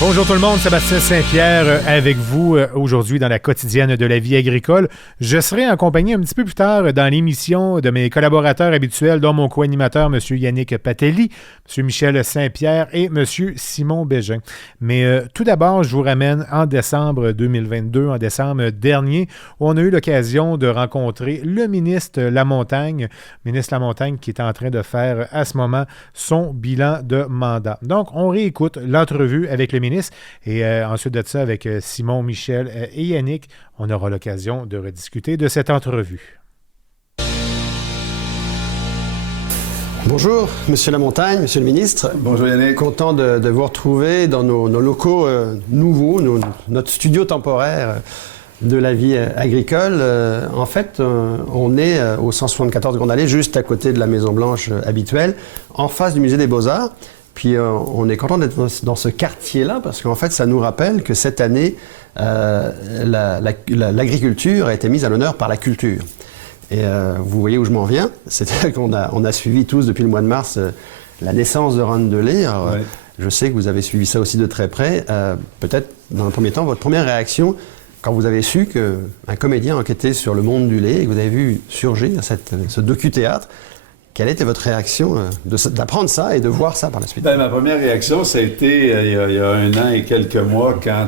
Bonjour tout le monde, Sébastien Saint-Pierre avec vous aujourd'hui dans la quotidienne de la vie agricole. Je serai accompagné un petit peu plus tard dans l'émission de mes collaborateurs habituels, dont mon co-animateur, M. Yannick Patelli, M. Michel Saint-Pierre et M. Simon Bégin. Mais tout d'abord, je vous ramène en décembre 2022, en décembre dernier, où on a eu l'occasion de rencontrer le ministre Lamontagne qui est en train de faire à ce moment son bilan de mandat. Donc, on réécoute l'entrevue avec le ministre et ensuite de ça, avec Simon, Michel et Yannick, on aura l'occasion de rediscuter de cette entrevue. Bonjour, Monsieur Lamontagne, Monsieur le ministre. Bonjour Yannick. Content de vous retrouver dans nos locaux nouveaux, notre studio temporaire de la vie agricole. En fait, on est au 174 Grande Allée, juste à côté de la Maison Blanche habituelle, en face du Musée des Beaux-Arts. Puis on est content d'être dans ce quartier-là parce qu'en fait, ça nous rappelle que cette année, l'agriculture a été mise à l'honneur par la culture. Et vous voyez où je m'en viens. C'est-à-dire qu'on a suivi tous depuis le mois de mars la naissance de Ron Delay. Alors, ouais. Je sais que vous avez suivi ça aussi de très près. Peut-être, dans un premier temps, votre première réaction quand vous avez su qu'un comédien enquêtait sur le monde du lait et que vous avez vu surgir ce docu-théâtre. Quelle était votre réaction d'apprendre ça et de voir ça par la suite? Ma première réaction, ça a été il y a 1 an et quelques mois quand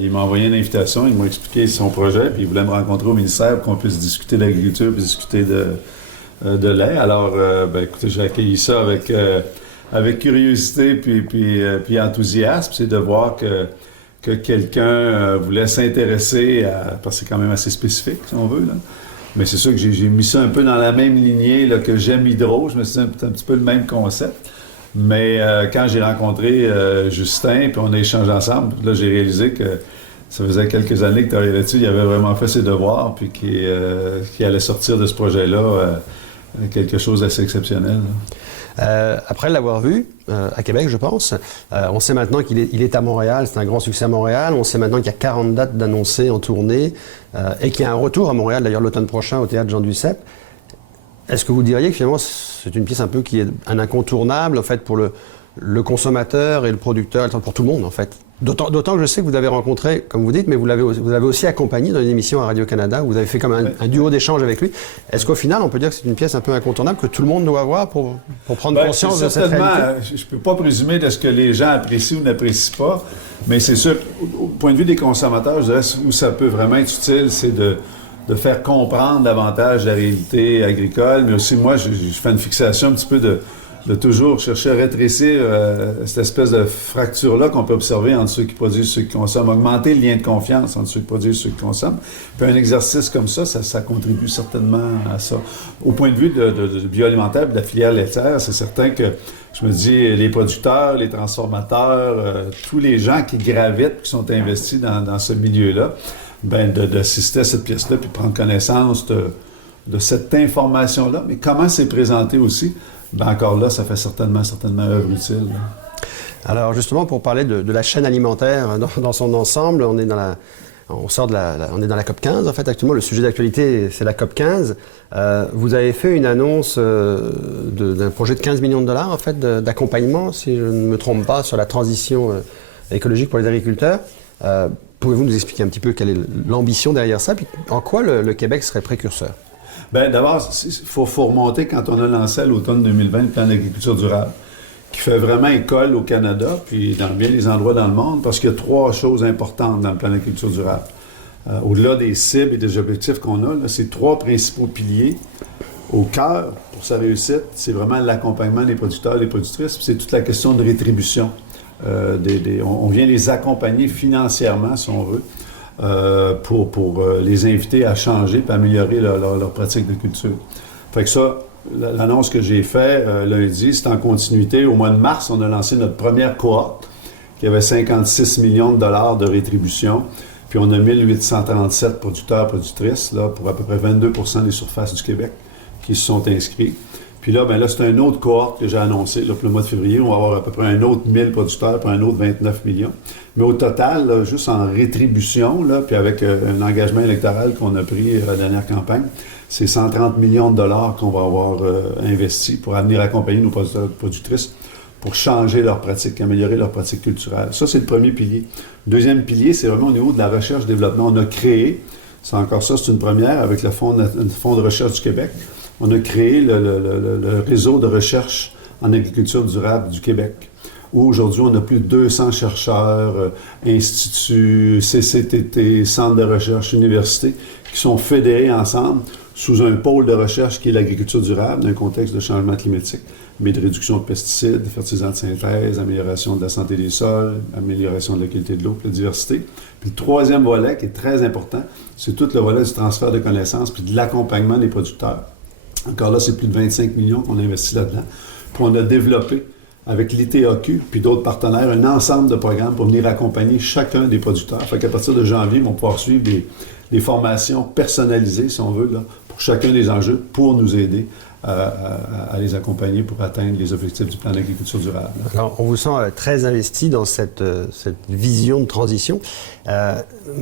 il m'a envoyé une invitation, il m'a expliqué son projet, puis il voulait me rencontrer au ministère pour qu'on puisse discuter d'agriculture puis discuter de lait. Alors, écoutez, j'ai accueilli ça avec curiosité puis enthousiasme. C'est de voir que quelqu'un voulait s'intéresser parce que c'est quand même assez spécifique, si on veut, là. Mais c'est sûr que j'ai mis ça un peu dans la même lignée là, que j'aime Hydro. Je me suis dit c'est un petit peu le même concept. Mais quand j'ai rencontré Justin, puis on a échangé ensemble, là j'ai réalisé que ça faisait quelques années que travaillait là-dessus, il avait vraiment fait ses devoirs, puis qu'il allait sortir de ce projet-là quelque chose d'assez exceptionnel. Après l'avoir vu, à Québec, je pense, on sait maintenant qu'il est à Montréal, c'est un grand succès à Montréal. On sait maintenant qu'il y a 40 dates d'annoncées en tournée et qu'il y a un retour à Montréal, d'ailleurs l'automne prochain, au Théâtre Jean Duceppe. Est-ce que vous diriez que finalement, c'est une pièce un peu qui est un incontournable, en fait, pour le consommateur et le producteur, pour tout le monde, en fait? D'autant que je sais que vous avez rencontré, comme vous dites, mais vous l'avez aussi accompagné dans une émission à Radio-Canada, où vous avez fait comme un duo d'échange avec lui. Est-ce qu'au final, on peut dire que c'est une pièce un peu incontournable, que tout le monde doit voir pour prendre conscience de cette réalité? Je ne peux pas présumer de ce que les gens apprécient ou n'apprécient pas, mais c'est sûr, au point de vue des consommateurs, je dirais où ça peut vraiment être utile, c'est de faire comprendre davantage la réalité agricole, mais aussi moi, je fais une fixation un petit peu de toujours chercher à rétrécir cette espèce de fracture-là qu'on peut observer entre ceux qui produisent et ceux qui consomment, augmenter le lien de confiance entre ceux qui produisent et ceux qui consomment. Puis un exercice comme ça contribue certainement à ça. Au point de vue de bioalimentaire, de la filière laitière, c'est certain que je me dis, les producteurs, les transformateurs, tous les gens qui gravitent, qui sont investis dans ce milieu-là, d'assister à cette pièce-là puis prendre connaissance de cette information-là. Mais comment c'est présenté aussi? Encore là, ça fait certainement œuvre utile. Alors justement, pour parler de la chaîne alimentaire dans son ensemble, on est dans la COP 15. En fait, actuellement, le sujet d'actualité, c'est la COP 15. Vous avez fait une annonce d'un projet de 15 millions de dollars, en fait, d'accompagnement, si je ne me trompe pas, sur la transition écologique pour les agriculteurs. Pouvez-vous nous expliquer un petit peu quelle est l'ambition derrière ça, puis en quoi le Québec serait précurseur? D'abord, il faut remonter quand on a lancé à l'automne 2020 le plan d'agriculture durable, qui fait vraiment école au Canada, puis dans bien des endroits dans le monde, parce qu'il y a 3 choses importantes dans le plan d'agriculture durable. Au-delà des cibles et des objectifs qu'on a, là, c'est 3 principaux piliers. Au cœur, pour sa réussite, c'est vraiment l'accompagnement des producteurs et des productrices, puis c'est toute la question de rétribution. On vient les accompagner financièrement, si on veut, pour les inviter à changer et améliorer leur pratique de culture. Fait que ça, l'annonce que j'ai faite lundi, c'est en continuité. Au mois de mars, on a lancé notre première cohorte qui avait 56 millions de dollars de rétribution. Puis on a 1837 producteurs-productrices là, pour à peu près 22 % des surfaces du Québec qui se sont inscrits. Puis là, c'est une autre cohorte que j'ai annoncée. Là, pour le mois de février, on va avoir à peu près un autre 1000 producteurs pour un autre 29 millions. Mais au total, là, juste en rétribution, là, puis avec un engagement électoral qu'on a pris à la dernière campagne, c'est 130 millions de dollars qu'on va avoir investi pour venir accompagner nos producteurs et productrices pour changer leurs pratiques, améliorer leurs pratiques culturelles. Ça, c'est le premier pilier. Le deuxième pilier, c'est vraiment au niveau de la recherche-développement. On a créé, c'est encore ça, c'est une première, avec le Fonds de recherche du Québec, on a créé le réseau de recherche en agriculture durable du Québec, où aujourd'hui, on a plus de 200 chercheurs, instituts, CCTT, centres de recherche, universités, qui sont fédérés ensemble sous un pôle de recherche qui est l'agriculture durable, dans un contexte de changement climatique, mais de réduction de pesticides, de fertilisants de synthèse, amélioration de la santé des sols, amélioration de la qualité de l'eau, de la diversité. Puis le troisième volet, qui est très important, c'est tout le volet du transfert de connaissances puis de l'accompagnement des producteurs. Encore là, c'est plus de 25 millions qu'on a investi là-dedans. Puis on a développé, avec l'ITAQ puis d'autres partenaires, un ensemble de programmes pour venir accompagner chacun des producteurs. Fait qu'à partir de janvier, ils vont pouvoir suivre des formations personnalisées, si on veut, là, pour chacun des enjeux, pour nous aider à les accompagner pour atteindre les objectifs du plan d'agriculture durable. Alors, on vous sent très investi dans cette vision de transition.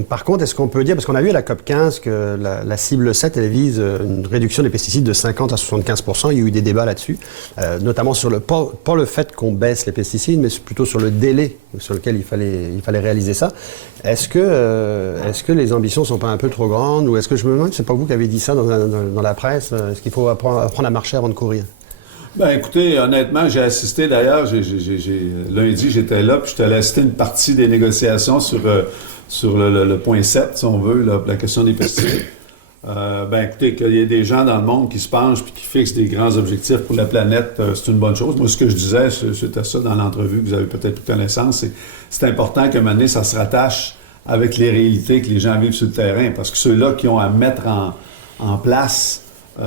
Par contre, est-ce qu'on peut dire, parce qu'on a vu à la COP15 que la cible 7, elle vise une réduction des pesticides de 50 à 75%. Il y a eu des débats là-dessus, notamment sur pas le fait qu'on baisse les pesticides, mais plutôt sur le délai sur lequel il fallait réaliser ça. Est-ce que les ambitions ne sont pas un peu trop grandes, ou est-ce que je me demande, c'est pas vous qui avez dit ça dans la presse, est-ce qu'il faut apprendre à marcher avant de courir? Ben écoutez, honnêtement, j'ai assisté d'ailleurs, lundi j'étais là, puis j'étais allé assister une partie des négociations sur le point 7, si on veut, la question des pesticides. Écoutez, qu'il y ait des gens dans le monde qui se penchent puis qui fixent des grands objectifs pour la planète, c'est une bonne chose. Moi, ce que je disais, c'était ça dans l'entrevue que vous avez peut-être pris connaissance, c'est important qu'à un moment donné, ça se rattache avec les réalités que les gens vivent sur le terrain, parce que ceux-là qui ont à mettre en place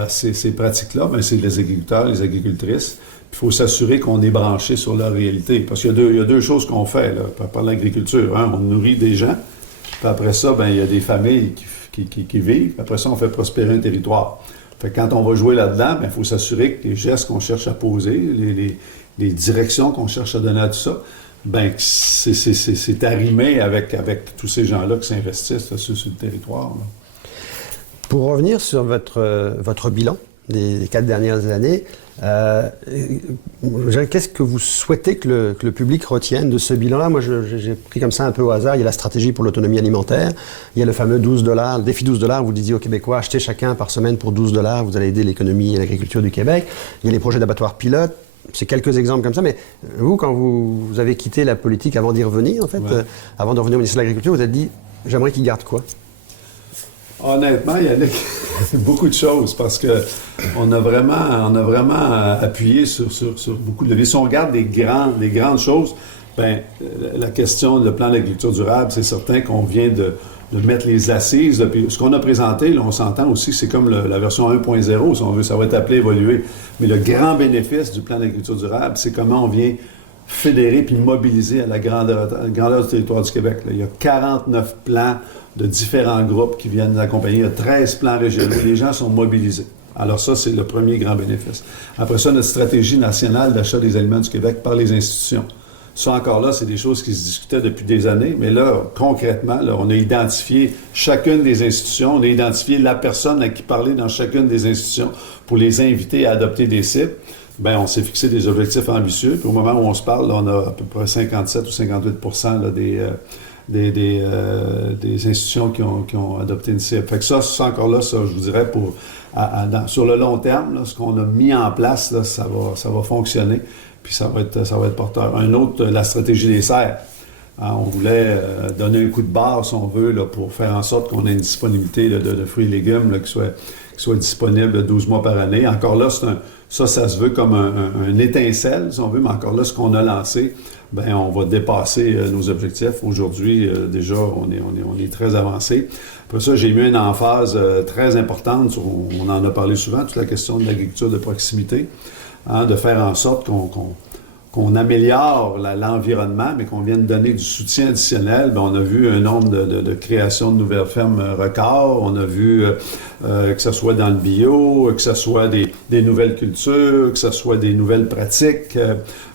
ces pratiques-là, c'est les agriculteurs, les agricultrices. Il faut s'assurer qu'on est branché sur leur réalité. Parce qu'il y a deux choses qu'on fait là, par l'agriculture. On nourrit des gens, puis après ça, il y a des familles qui vivent. Après ça, on fait prospérer un territoire. Fait que quand on va jouer là-dedans, il faut s'assurer que les gestes qu'on cherche à poser, les directions qu'on cherche à donner à tout ça, c'est arrimé avec tous ces gens-là qui s'investissent sur le territoire. Là. Pour revenir sur votre bilan des 4 dernières années, qu'est-ce que vous souhaitez que le public retienne de ce bilan-là? Moi, j'ai pris comme ça un peu au hasard. Il y a la stratégie pour l'autonomie alimentaire. Il y a le fameux $12, le défi $12. Vous disiez aux Québécois, achetez chacun par semaine pour $12. Vous allez aider l'économie et l'agriculture du Québec. Il y a les projets d'abattoirs pilotes. C'est quelques exemples comme ça. Mais vous, quand vous avez quitté la politique avant d'y revenir, en fait, avant de revenir au ministère de l'Agriculture, vous avez dit, j'aimerais qu'ils gardent quoi? Honnêtement, il y a beaucoup de choses parce que on a vraiment appuyé sur beaucoup de leviers. Si on regarde les grandes choses, la question du plan d'agriculture durable, c'est certain qu'on vient de mettre les assises. Puis ce qu'on a présenté, là, on s'entend aussi que c'est comme la version 1.0, si on veut, ça va être appelé évoluer. Mais le grand bénéfice du plan d'agriculture durable, c'est comment on vient fédérer puis mobiliser à la grandeur du territoire du Québec. Là. Il y a 49 plans de différents groupes qui viennent nous accompagner. Il y a 13 plans régionaux. Les gens sont mobilisés. Alors ça, c'est le premier grand bénéfice. Après ça, notre stratégie nationale d'achat des aliments du Québec par les institutions. Ça, encore là, c'est des choses qui se discutaient depuis des années, mais là, concrètement, là, on a identifié chacune des institutions, on a identifié la personne à qui parler dans chacune des institutions pour les inviter à adopter des cibles. On s'est fixé des objectifs ambitieux, puis au moment où on se parle, là, on a à peu près 57 ou 58% là, des institutions qui ont adopté une cible. Fait que ça encore là, ça, je vous dirais, sur le long terme, là, ce qu'on a mis en place, là, ça va fonctionner, puis ça va être porteur. Un autre, la stratégie des serres. On voulait donner un coup de barre, si on veut, là, pour faire en sorte qu'on ait une disponibilité de fruits et légumes là, qui soit disponible 12 mois par année. Encore là, ça se veut comme un étincelle, si on veut, mais encore là, ce qu'on a lancé, on va dépasser nos objectifs. Aujourd'hui, déjà, on est très avancé. Après ça, j'ai mis une emphase très importante, on en a parlé souvent, toute la question de l'agriculture de proximité, de faire en sorte qu'on améliore l'environnement, mais qu'on vienne donner du soutien additionnel. On a vu un nombre de créations de nouvelles fermes records. On a vu que ce soit dans le bio, que ce soit des nouvelles cultures, que ce soit des nouvelles pratiques.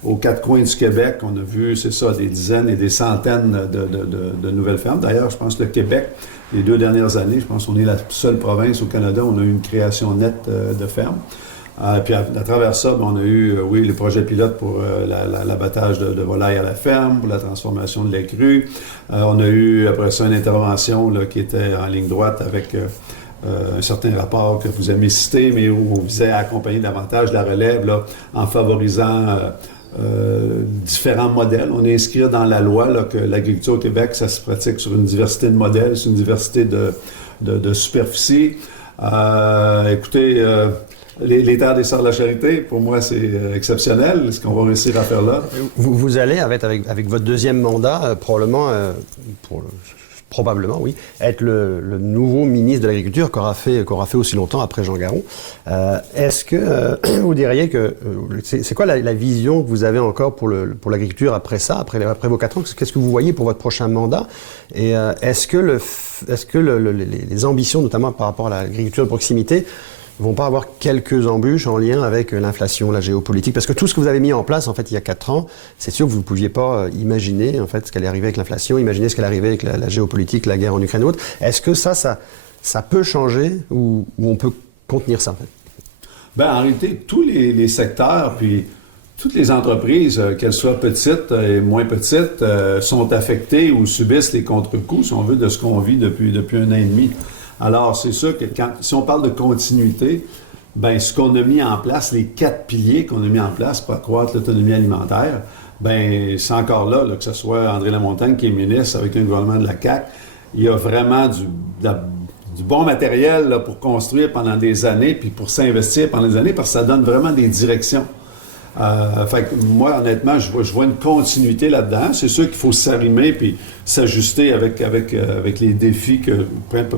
Aux 4 coins du Québec, on a vu, c'est ça, des dizaines et des centaines de nouvelles fermes. D'ailleurs, je pense que le Québec, les 2 dernières années, je pense qu'on est la seule province au Canada où on a eu une création nette de fermes. Puis à travers ça, on a eu, les projets pilotes pour l'abattage de volailles à la ferme, pour la transformation de lait cru. On a eu, après ça, une intervention là, qui était en ligne droite avec un certain rapport que vous avez cité, mais où on visait à accompagner davantage la relève là, en favorisant différents modèles. On est inscrit dans la loi là, que l'agriculture au Québec, ça se pratique sur une diversité de modèles, sur une diversité de superficie. Écoutez, les terres des Sœurs de la Charité, pour moi, c'est exceptionnel, ce qu'on va réussir à faire là. Vous allez, avec votre deuxième mandat, probablement, oui, être le nouveau ministre de l'Agriculture qu'aura fait aussi longtemps après Jean Garon. Est-ce que vous diriez que... c'est quoi la vision que vous avez encore pour l'agriculture après ça, après vos 4 ans? Qu'est-ce que vous voyez pour votre prochain mandat? Et est-ce que les ambitions, notamment par rapport à l'agriculture de proximité, vont pas avoir quelques embûches en lien avec l'inflation, la géopolitique? Parce que tout ce que vous avez mis en place, en fait, il y a 4 ans, c'est sûr que vous ne pouviez pas imaginer, en fait, ce qu'allait arriver avec l'inflation, imaginer ce qu'allait arriver avec la géopolitique, la guerre en Ukraine et autres. Est-ce que ça peut changer ou on peut contenir ça, en fait? Bien, en réalité, tous les secteurs, puis toutes les entreprises, qu'elles soient petites et moins petites, sont affectées ou subissent les contre-coups, si on veut, de ce qu'on vit depuis 1 an et demi. Alors, c'est sûr que si on parle de continuité, bien, ce qu'on a mis en place, les 4 piliers qu'on a mis en place pour accroître l'autonomie alimentaire, bien, c'est encore là, que ce soit André Lamontagne qui est ministre avec un gouvernement de la CAQ, il y a vraiment du bon matériel là, pour construire pendant des années, puis pour s'investir pendant des années, parce que ça donne vraiment des directions. Fait que moi, honnêtement, je vois une continuité là-dedans. C'est sûr qu'il faut s'arrimer puis s'ajuster avec les défis,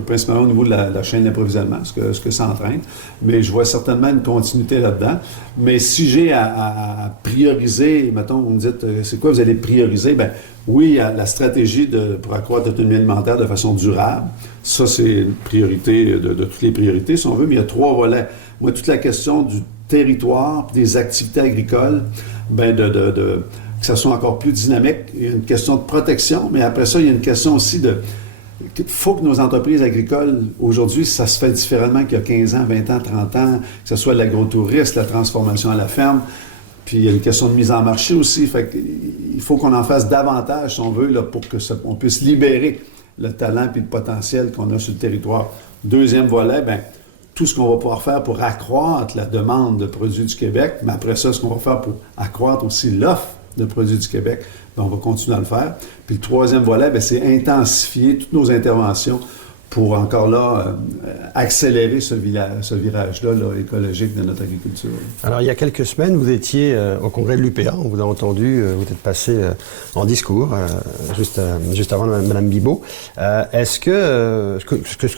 principalement au niveau de la chaîne d'approvisionnement, ce que ça entraîne. Mais je vois certainement une continuité là-dedans. Mais si j'ai à prioriser, mettons, vous me dites, c'est quoi vous allez prioriser? Bien, oui, il y a la stratégie pour accroître l'autonomie alimentaire de façon durable. Ça, c'est une priorité de toutes les priorités, si on veut, mais il y a 3 volets. Moi, toute la question du territoire, des activités agricoles, bien que ça soit encore plus dynamique. Il y a une question de protection, mais après ça, il y a une question aussi il faut que nos entreprises agricoles, aujourd'hui, ça se fait différemment qu'il y a 15 ans, 20 ans, 30 ans, que ce soit l'agrotourisme, la transformation à la ferme, puis il y a une question de mise en marché aussi. Fait qu'il faut qu'on en fasse davantage, si on veut, là, pour qu'on puisse libérer le talent et le potentiel qu'on a sur le territoire. Deuxième volet, bien, tout ce qu'on va pouvoir faire pour accroître la demande de produits du Québec, mais après ça, ce qu'on va faire pour accroître aussi l'offre de produits du Québec, bien, on va continuer à le faire. Puis le 3e volet, bien, c'est intensifier toutes nos interventions pour encore là accélérer ce virage-là écologique de notre agriculture. Alors, il y a quelques semaines, vous étiez au congrès de l'UPA. On vous a entendu, vous êtes passé en discours juste avant Mme Bibeau. Est-ce que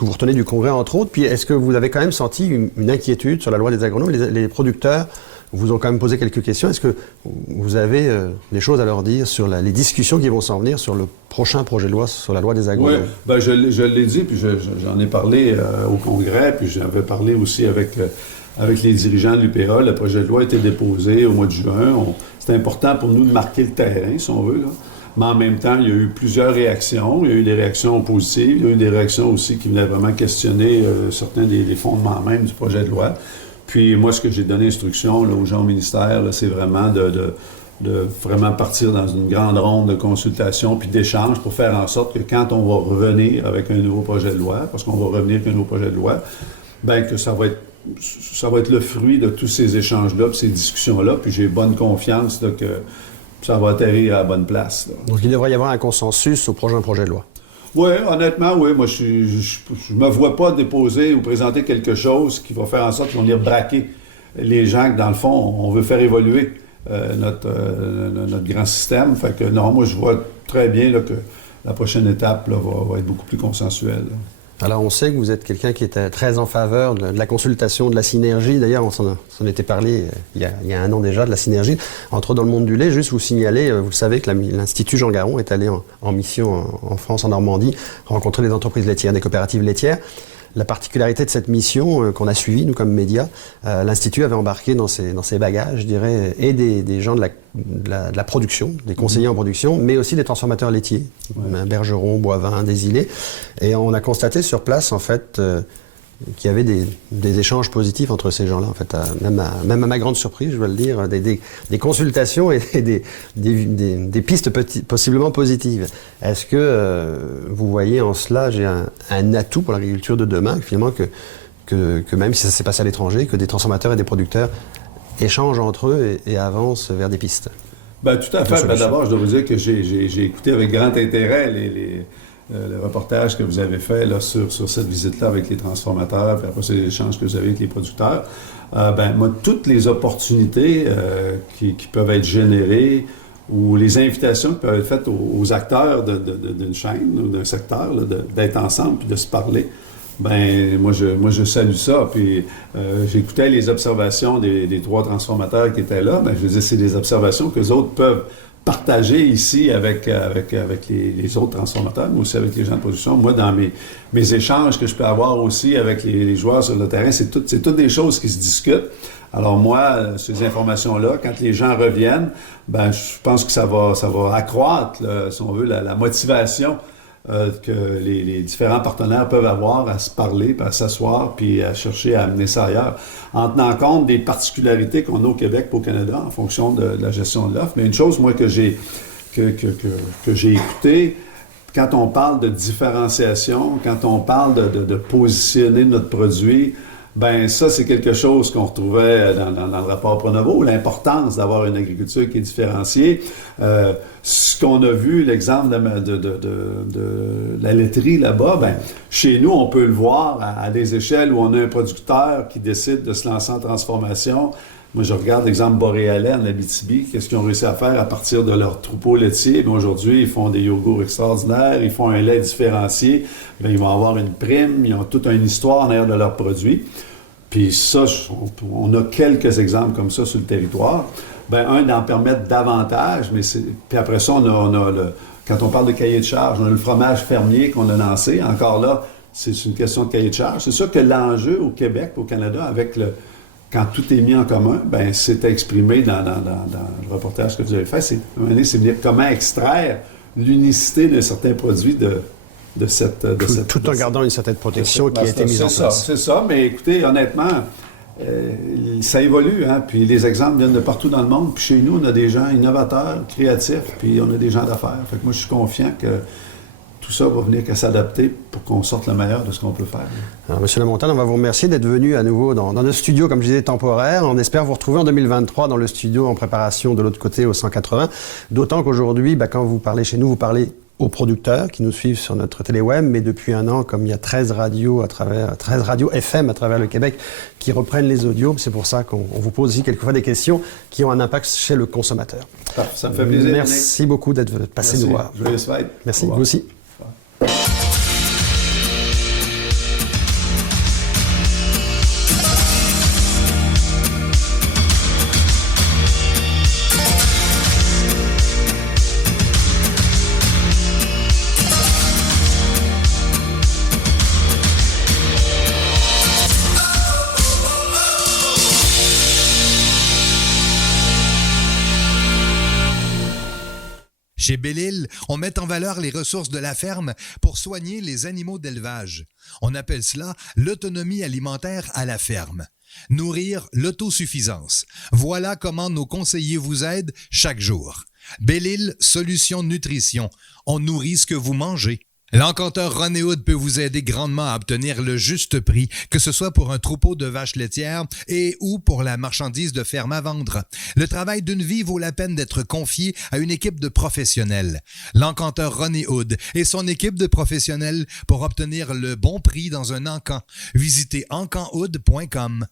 vous retenez du congrès, entre autres, puis est-ce que vous avez quand même senti une inquiétude sur la loi des agronomes? Les producteurs vous ont quand même posé quelques questions. Est-ce que vous avez des choses à leur dire sur les discussions qui vont s'en venir sur le prochain projet de loi sur la loi des agronomes? Oui, bien, je l'ai dit, puis j'en ai parlé au Congrès, puis j'avais parlé aussi avec les dirigeants de l'UPA. Le projet de loi a été déposé au mois de juin. C'est important pour nous de marquer le terrain, si on veut, là. Mais en même temps, il y a eu plusieurs réactions. Il y a eu des réactions positives. Il y a eu des réactions aussi qui venaient vraiment questionner certains des fondements même du projet de loi. Puis moi, ce que j'ai donné instruction là, aux gens au ministère, là, c'est vraiment de vraiment partir dans une grande ronde de consultation puis d'échange pour faire en sorte que quand on va revenir avec un nouveau projet de loi, parce qu'on va revenir avec un nouveau projet de loi, bien que ça va être le fruit de tous ces échanges-là, puis ces discussions-là, puis j'ai bonne confiance là, que ça va atterrir à la bonne place. Là. Donc il devrait y avoir un consensus au prochain projet de loi. Oui, honnêtement, oui. Moi, je me vois pas déposer ou présenter quelque chose qui va faire en sorte qu'on va braquer les gens que, dans le fond, on veut faire évoluer notre grand système. Fait que non, moi, je vois très bien là, que la prochaine étape là, va être beaucoup plus consensuelle. Là. Alors, on sait que vous êtes quelqu'un qui était très en faveur de la consultation, de la synergie. D'ailleurs, on s'en était parlé il y a 1 an déjà, de la synergie. Entre autres, dans le monde du lait, juste vous signaler, vous le savez, que l'Institut Jean Garon est allé en mission en France, en Normandie, rencontrer des entreprises laitières, des coopératives laitières. La particularité de cette mission qu'on a suivie, nous, comme médias, l'Institut avait embarqué dans ses bagages, je dirais, et des gens de la production, des conseillers en production, mais aussi des transformateurs laitiers, Bergeron, Boivin, Désilets. Et on a constaté sur place, en fait, qu'il y avait des échanges positifs entre ces gens-là, en fait. Même à ma grande surprise, je dois le dire, des consultations et des pistes possiblement positives. Est-ce que vous voyez en cela un atout pour l'agriculture de demain, finalement, que même si ça s'est passé à l'étranger, que des transformateurs et des producteurs échangent entre eux et avancent vers des pistes? Bien, tout à fait. D'abord, je dois vous dire que j'ai écouté avec grand intérêt le reportage que vous avez fait là, sur cette visite-là avec les transformateurs, puis après c'est l'échange que vous avez avec les producteurs. Moi, toutes les opportunités qui peuvent être générées ou les invitations qui peuvent être faites aux acteurs d'une chaîne ou d'un secteur, là, d'être ensemble puis de se parler, moi je salue ça. Puis j'écoutais les observations des 3 transformateurs qui étaient là. Je veux dire, c'est des observations que les autres peuvent partager ici avec les autres transformateurs, mais aussi avec les gens de production. Moi, dans mes échanges que je peux avoir aussi avec les joueurs sur le terrain, c'est toutes des choses qui se discutent. Alors moi, ces informations-là, quand les gens reviennent, je pense que ça va accroître, si on veut, la motivation que les différents partenaires peuvent avoir à se parler, puis à s'asseoir, puis à chercher à amener ça ailleurs, en tenant compte des particularités qu'on a au Québec et au Canada en fonction de la gestion de l'offre. Mais une chose, moi, que j'ai écoutée, quand on parle de différenciation, quand on parle de positionner notre produit, ça, c'est quelque chose qu'on retrouvait dans le rapport Pronovo, l'importance d'avoir une agriculture qui est différenciée. Ce qu'on a vu, l'exemple de la laiterie là-bas, chez nous, on peut le voir à des échelles où on a un producteur qui décide de se lancer en transformation. Moi, je regarde l'exemple boréalais en Abitibi, qu'est-ce qu'ils ont réussi à faire à partir de leur troupeau laitier. Aujourd'hui, ils font des yogourts extraordinaires, ils font un lait différencié. Ils vont avoir une prime, ils ont toute une histoire en arrière de leurs produits. Puis ça, on a quelques exemples comme ça sur le territoire. D'en permettre davantage, puis après ça, quand on parle de cahier de charge, on a le fromage fermier qu'on a lancé. Encore là, c'est une question de cahier de charge. C'est sûr que l'enjeu au Québec, au Canada, quand tout est mis en commun, c'est exprimé dans le reportage que vous avez fait. C'est dire comment extraire l'unicité d'un certain produit tout en gardant une certaine protection qui a été mise en place. C'est ça, mais écoutez, honnêtement, ça évolue, hein? Puis les exemples viennent de partout dans le monde. Puis chez nous, on a des gens innovateurs, créatifs, puis on a des gens d'affaires. Fait que moi, je suis confiant que tout ça va venir qu'à s'adapter pour qu'on sorte le meilleur de ce qu'on peut faire. Alors, M. Lamontagne, on va vous remercier d'être venu à nouveau dans notre studio, comme je disais, temporaire. On espère vous retrouver en 2023 dans le studio en préparation de l'autre côté au 180. D'autant qu'aujourd'hui, quand vous parlez chez nous, vous parlez aux producteurs qui nous suivent sur notre téléweb, mais depuis un an, comme il y a 13 radios FM à travers le Québec qui reprennent les audios, c'est pour ça qu'on vous pose aussi quelquefois des questions qui ont un impact chez le consommateur. Ça me fait plaisir. Merci beaucoup d'être passé nous voir. Joyeuse fête. Merci, vous aussi. Chez Belle-Île, on met en valeur les ressources de la ferme pour soigner les animaux d'élevage. On appelle cela l'autonomie alimentaire à la ferme. Nourrir l'autosuffisance. Voilà comment nos conseillers vous aident chaque jour. Belle-Île Solutions Nutrition. On nourrit ce que vous mangez. L'encanteur René Hood peut vous aider grandement à obtenir le juste prix, que ce soit pour un troupeau de vaches laitières et ou pour la marchandise de ferme à vendre. Le travail d'une vie vaut la peine d'être confié à une équipe de professionnels. L'encanteur René Hood et son équipe de professionnels pour obtenir le bon prix dans un encan. Visitez encanhood.com.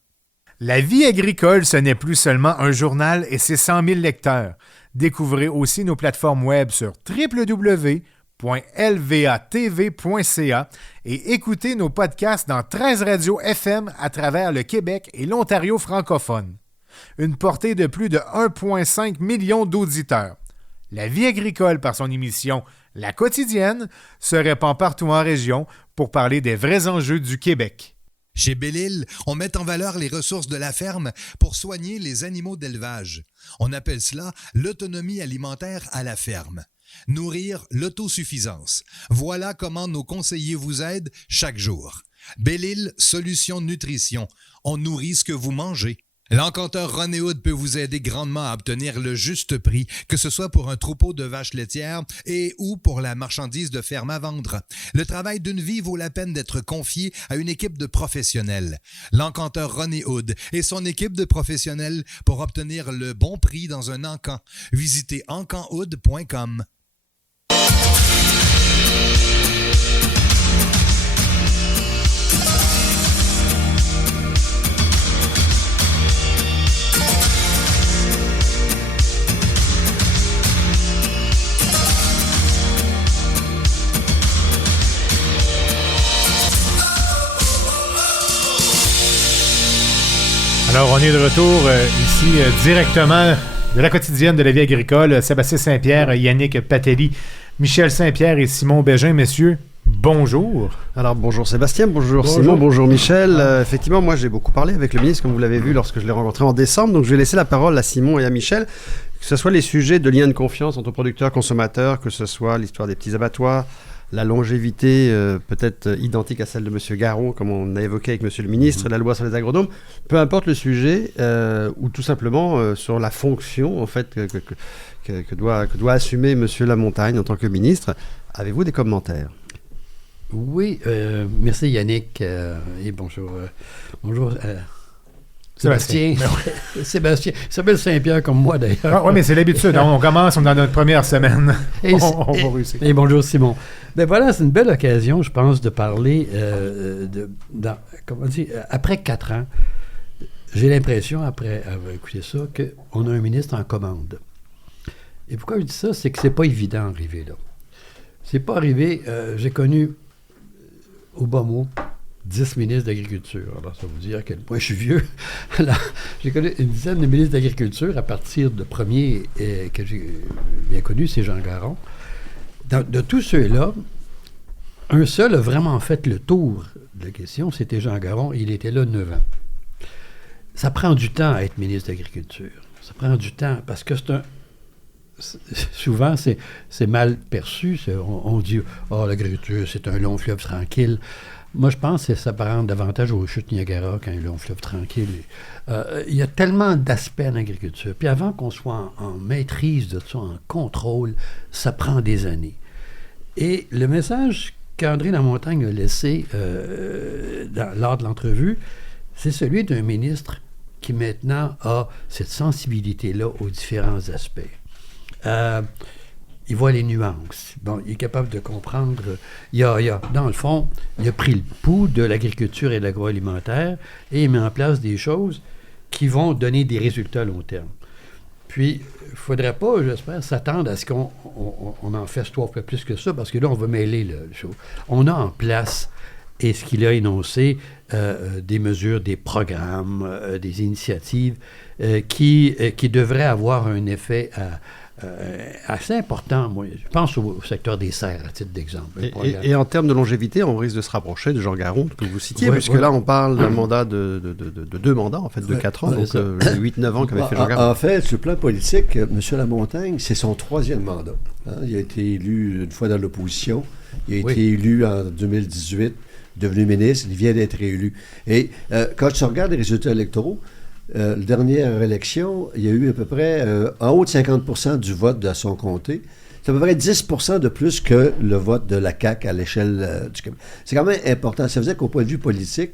La vie agricole, ce n'est plus seulement un journal et ses 100 000 lecteurs. Découvrez aussi nos plateformes web sur www.lvatv.ca et écoutez nos podcasts dans 13 radios FM à travers le Québec et l'Ontario francophone. Une portée de plus de 1,5 million d'auditeurs. La vie agricole, par son émission La Quotidienne, se répand partout en région pour parler des vrais enjeux du Québec. Chez Belle-Île, on met en valeur les ressources de la ferme pour soigner les animaux d'élevage. On appelle cela l'autonomie alimentaire à la ferme. Nourrir l'autosuffisance. Voilà comment nos conseillers vous aident chaque jour. Belle-Île Solutions Nutrition. On nourrit ce que vous mangez. L'encanteur René Hood peut vous aider grandement à obtenir le juste prix, que ce soit pour un troupeau de vaches laitières et ou pour la marchandise de ferme à vendre. Le travail d'une vie vaut la peine d'être confié à une équipe de professionnels. L'encanteur René Hood et son équipe de professionnels pour obtenir le bon prix dans un encan. Visitez encanhood.com. Alors, on est de retour ici directement de la quotidienne de la vie agricole. Sébastien Saint-Pierre, Yannick Patelli, Michel Saint-Pierre et Simon Bégin. Messieurs, bonjour. Alors, bonjour Sébastien, bonjour Simon, bonjour Michel. Effectivement, moi, j'ai beaucoup parlé avec le ministre, comme vous l'avez vu, lorsque je l'ai rencontré en décembre. Donc, je vais laisser la parole à Simon et à Michel. Que ce soit les sujets de lien de confiance entre producteurs et consommateurs, que ce soit l'histoire des petits abattoirs, la longévité peut-être identique à celle de M. Garon, comme on a évoqué avec M. le ministre, la loi sur les agronomes, peu importe le sujet, ou tout simplement sur la fonction en fait, que doit assumer M. Lamontagne en tant que ministre. Avez-vous des commentaires? Oui, merci Yannick et bonjour. Bonjour Sébastien. Sébastien. Il s'appelle Saint-Pierre comme moi d'ailleurs. Ah, oui, mais c'est l'habitude. On commence, on est dans notre première semaine. On va réussir. Et bonjour Simon. Ben voilà, c'est une belle occasion, je pense, de parler après 4 ans. J'ai l'impression, après avoir écouté ça, qu'on a un ministre en commande. Et pourquoi je dis ça? C'est que c'est pas évident d'arriver là. C'est pas arrivé. J'ai connu, au bas mot, 10 ministres d'Agriculture. Alors, ça vous dire à quel point je suis vieux. Alors, j'ai connu une dizaine de ministres d'Agriculture à partir de premier que j'ai bien connu, c'est Jean Garon. De tous ceux-là, un seul a vraiment fait le tour de la question, c'était Jean Garon. Il était là 9 ans. Ça prend du temps à être ministre d'Agriculture. Ça prend du temps parce que souvent, c'est mal perçu. On dit « Oh, l'agriculture, c'est un long fleuve tranquille ». Moi, je pense que ça prend davantage aux chutes Niagara qu'un long fleuve tranquille. Il y a tellement d'aspects en agriculture. Puis avant qu'on soit en maîtrise de ça, en contrôle, ça prend des années. Et le message qu'André Lamontagne a laissé lors de l'entrevue, c'est celui d'un ministre qui maintenant a cette sensibilité-là aux différents aspects. Il voit les nuances. Bon, il est capable de comprendre. Dans le fond, il a pris le pouls de l'agriculture et de l'agroalimentaire et il met en place des choses qui vont donner des résultats à long terme. Puis, il ne faudrait pas, j'espère, s'attendre à ce qu'on en fasse 3 fois plus que ça, parce que là, on va mêler le show. On a en place, et ce qu'il a énoncé, des mesures, des programmes, des initiatives qui devraient avoir un effet assez important. Moi, je pense au secteur des serres, à titre d'exemple. Et en termes de longévité, on risque de se rapprocher de Jean Garon, que vous citiez, puisque là, on parle d'un mandat de 2 mandats, en fait, de 4 ans, donc 8-9 ans qu'avait fait Jean Garon. En fait, sur le plan politique, M. Lamontagne, c'est son 3e mandat. Il a été élu une fois dans l'opposition. Il a été élu en 2018, devenu ministre. Il vient d'être réélu. Et quand tu regardes les résultats électoraux, la dernière élection, il y a eu à peu près en haut de 50% du vote de son comté. C'est à peu près 10% de plus que le vote de la CAQ à l'échelle du Québec. C'est quand même important. Ça veut dire qu'au point de vue politique,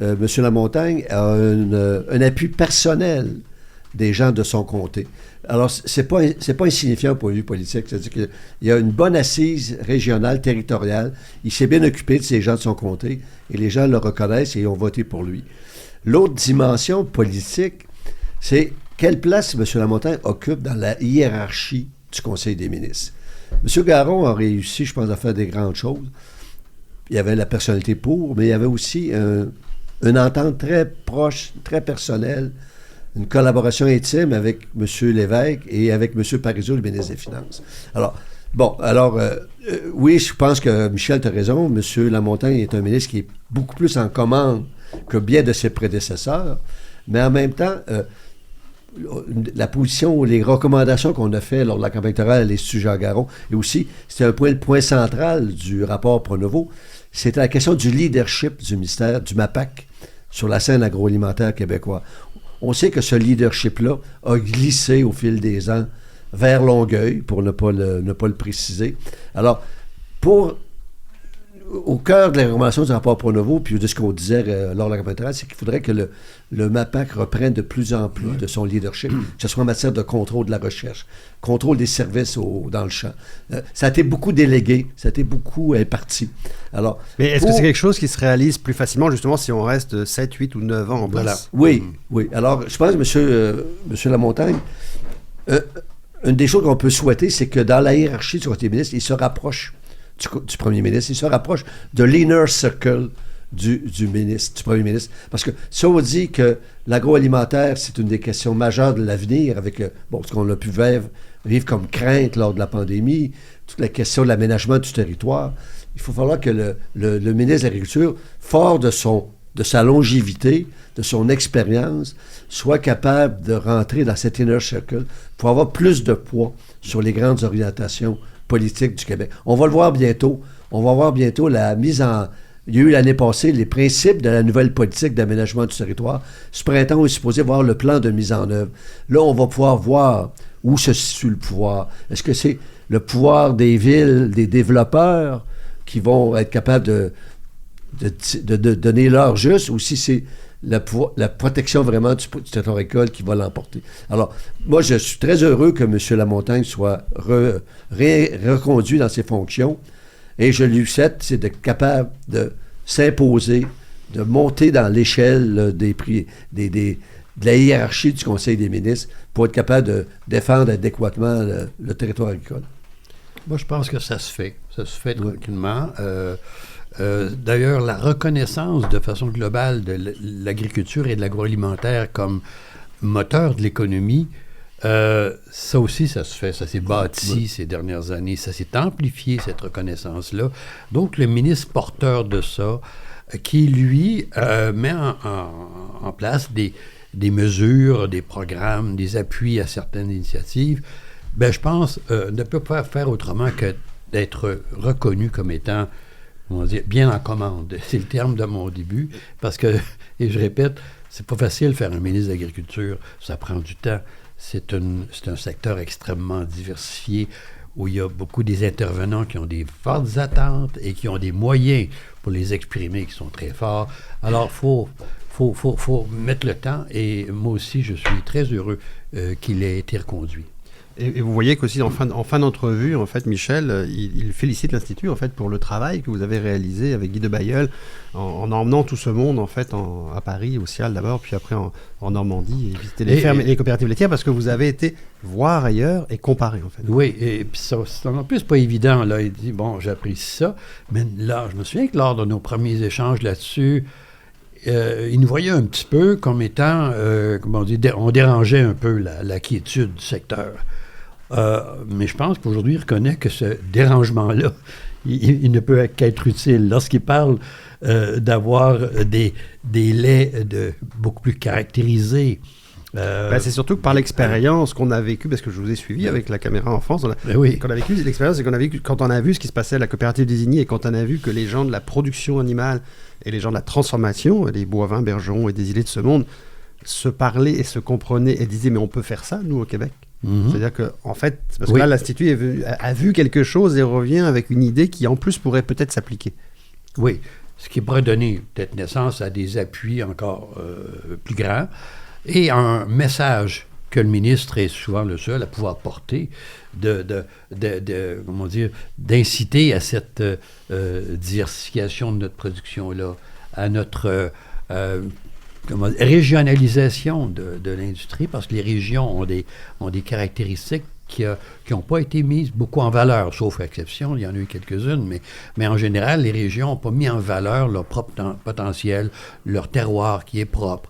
M. Lamontagne a un appui personnel des gens de son comté. Alors, c'est pas insignifiant au point de vue politique. C'est-à-dire qu'il y a une bonne assise régionale, territoriale. Il s'est bien occupé de ces gens de son comté et les gens le reconnaissent et ont voté pour lui. L'autre dimension politique, c'est quelle place M. Lamontagne occupe dans la hiérarchie du Conseil des ministres. M. Garon a réussi, je pense, à faire des grandes choses. Il y avait la personnalité pour, mais il y avait aussi une entente très proche, très personnelle, une collaboration intime avec M. Lévesque et avec M. Parizeau, le ministre des Finances. Oui, je pense que Michel, tu as raison. M. Lamontagne est un ministre qui est beaucoup plus en commande que bien de ses prédécesseurs, mais en même temps, la position, les recommandations qu'on a faites lors de la campagne électorale à l'Institut Jean Garon, et aussi, c'était le point central du rapport Pronovo, c'était la question du leadership du ministère, du MAPAC, sur la scène agroalimentaire québécoise. On sait que ce leadership-là a glissé au fil des ans vers Longueuil, pour ne pas le préciser. Alors, au cœur de la recommandation du rapport Pronovo, puis de ce qu'on disait lors de la campagne, c'est qu'il faudrait que le MAPAC reprenne de plus en plus de son leadership, que ce soit en matière de contrôle de la recherche, contrôle des services dans le champ. Ça a été beaucoup délégué, ça a été beaucoup imparti. Alors, mais est-ce que c'est quelque chose qui se réalise plus facilement, justement, si on reste 7, 8 ou 9 ans en place? Oui. Alors, je pense que M. Lamontagne, une des choses qu'on peut souhaiter, c'est que dans la hiérarchie du côté ministre, il se rapproche du premier ministre, il se rapproche de l'inner circle du premier ministre. Parce que si on dit que l'agroalimentaire, c'est une des questions majeures de l'avenir, avec ce qu'on a pu vivre comme crainte lors de la pandémie, toute la question de l'aménagement du territoire, il faut falloir que le ministre de l'Agriculture, fort de sa longévité, de son expérience, soit capable de rentrer dans cet inner circle pour avoir plus de poids sur les grandes orientations politiques du Québec. On va le voir bientôt. On va voir bientôt la mise en... Il y a eu l'année passée les principes de la nouvelle politique d'aménagement du territoire. Ce printemps, on est supposé voir le plan de mise en œuvre. Là, on va pouvoir voir où se situe le pouvoir. Est-ce que c'est le pouvoir des villes, des développeurs qui vont être capables de donner l'heure juste, ou si c'est la protection vraiment du territoire agricole qui va l'emporter. Alors, moi, je suis très heureux que M. Lamontagne soit reconduit dans ses fonctions, et je lui souhaite, c'est d'être capable de s'imposer, de monter dans l'échelle des prix, de la hiérarchie du Conseil des ministres pour être capable de défendre adéquatement le territoire agricole. Moi, je pense que ça se fait. Ça se fait tranquillement. D'ailleurs, la reconnaissance de façon globale de l'agriculture et de l'agroalimentaire comme moteur de l'économie, ça aussi, ça se fait. Ça s'est bâti ces dernières années. Ça s'est amplifié, cette reconnaissance-là. Donc, le ministre porteur de ça, qui, lui, met en place des mesures, des programmes, des appuis à certaines initiatives, je pense, ne peut pas faire autrement que d'être reconnu comme étant, on va dire, bien en commande. C'est le terme de mon début, parce que, et je répète, c'est pas facile de faire un ministre de l'Agriculture, ça prend du temps. C'est un secteur extrêmement diversifié, où il y a beaucoup des intervenants qui ont des fortes attentes et qui ont des moyens pour les exprimer qui sont très forts. Alors, faut mettre le temps, et moi aussi, je suis très heureux qu'il ait été reconduit. Et vous voyez qu'aussi en fin d'entrevue, en fait, Michel, il félicite l'Institut en fait pour le travail que vous avez réalisé avec Guy de Bailleul en emmenant tout ce monde en fait à Paris, au Cial d'abord, puis après en Normandie, et visiter les fermes et les coopératives laitières, parce que vous avez été voir ailleurs et comparer en fait. Oui, et puis ça, en plus c'est pas évident là. Il dit j'apprécie ça, mais là je me souviens que lors de nos premiers échanges là-dessus, il nous voyait un petit peu comme étant, on dérangeait un peu la quiétude du secteur. Mais je pense qu'aujourd'hui, il reconnaît que ce dérangement-là, il ne peut qu'être utile. Lorsqu'il parle d'avoir des laits beaucoup plus caractérisés. C'est surtout que par l'expérience qu'on a vécue, parce que je vous ai suivi avec la caméra en France, qu'on a vécu l'expérience, c'est qu'on a vécu, quand on a vu ce qui se passait à la coopérative d'Isigny, et quand on a vu que les gens de la production animale et les gens de la transformation, les Boivin, Bergeron et des îlets de ce monde, se parlaient et se comprenaient et disaient, mais on peut faire ça, nous, au Québec. C'est-à-dire qu'en fait, parce que là, l'Institut a vu quelque chose et revient avec une idée qui, en plus, pourrait peut-être s'appliquer. Oui, ce qui pourrait donner peut-être naissance à des appuis encore plus grands et un message que le ministre est souvent le seul à pouvoir porter, d'inciter à cette diversification de notre production-là, à notre... régionalisation de l'industrie, parce que les régions ont des caractéristiques qui n'ont pas été mises beaucoup en valeur, sauf exception, il y en a eu quelques-unes, mais en général, les régions n'ont pas mis en valeur leur propre potentiel, leur terroir qui est propre.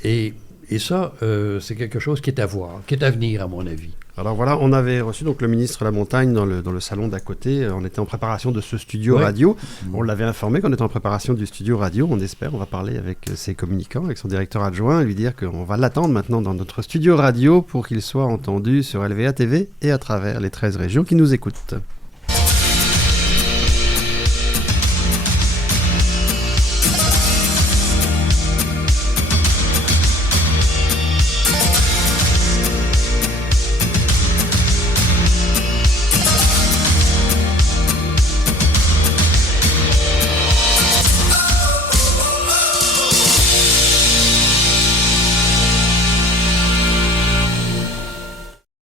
Et ça, c'est quelque chose qui est à voir, qui est à venir, à mon avis. Alors voilà, on avait reçu donc le ministre Lamontagne dans le salon d'à côté. On était en préparation de ce studio radio. On l'avait informé qu'on était en préparation du studio radio. On espère, on va parler avec ses communicants, avec son directeur adjoint, et lui dire qu'on va l'attendre maintenant dans notre studio radio pour qu'il soit entendu sur LVA TV et à travers les 13 régions qui nous écoutent.